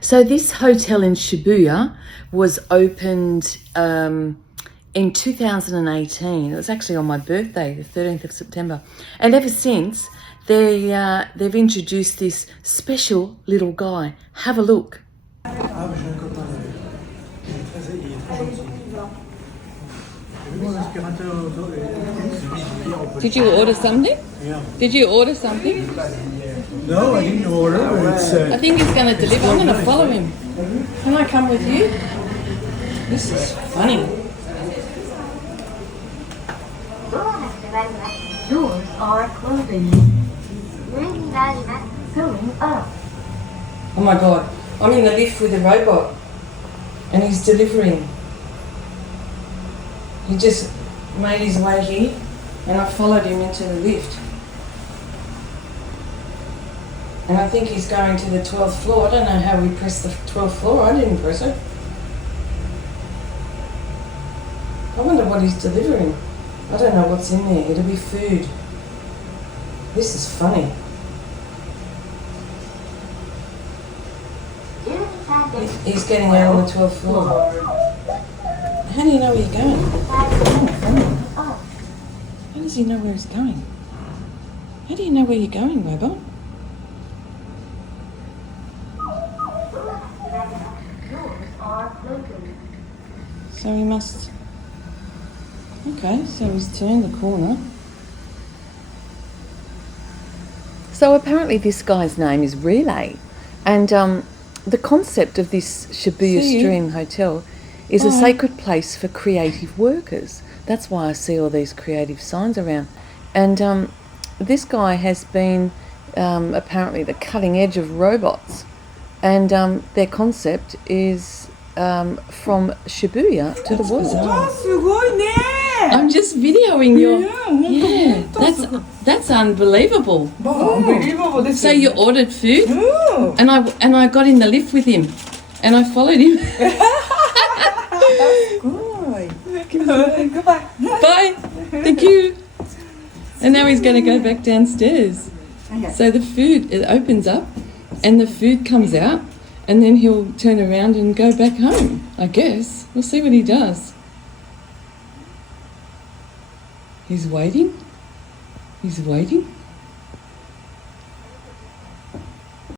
So this hotel in Shibuya was opened in 2018. It was actually on my birthday, the 13th of September. And ever since, they've introduced this special little guy. Have a look. Did you order something? Yeah. Did you order something? No, I didn't order, but it's... I think he's going to deliver. I'm going to follow him. Can I come with you? This is funny. Doors are closing. Going up. Oh my God. I'm in the lift with the robot and he's delivering. He just made his way here and I followed him into the lift. And I think he's going to the 12th floor. I don't know how we pressed the 12th floor. I didn't press it. I wonder what he's delivering. I don't know what's in there. It'll be food. This is funny. He's getting out on the 12th floor. How do you know where you're going? How does he know where he's going? How do you know where you're going, robot? So he must... Okay, so he's turned the corner. So apparently this guy's name is Relay. And the concept of this Shibuya Stream Hotel is a sacred place for creative workers. That's why I see all these creative signs around. And this guy has been apparently the cutting edge of robots. And their concept is from Shibuya to the world. I'm just videoing your... Yeah, that's unbelievable. Unbelievable. So you ordered food, and I got in the lift with him, and I followed him. Good. Goodbye. Bye. Thank you. And now he's going to go back downstairs. So the food, it opens up, and the food comes out, and then he'll turn around and go back home, I guess. We'll see what he does. He's waiting. He's waiting.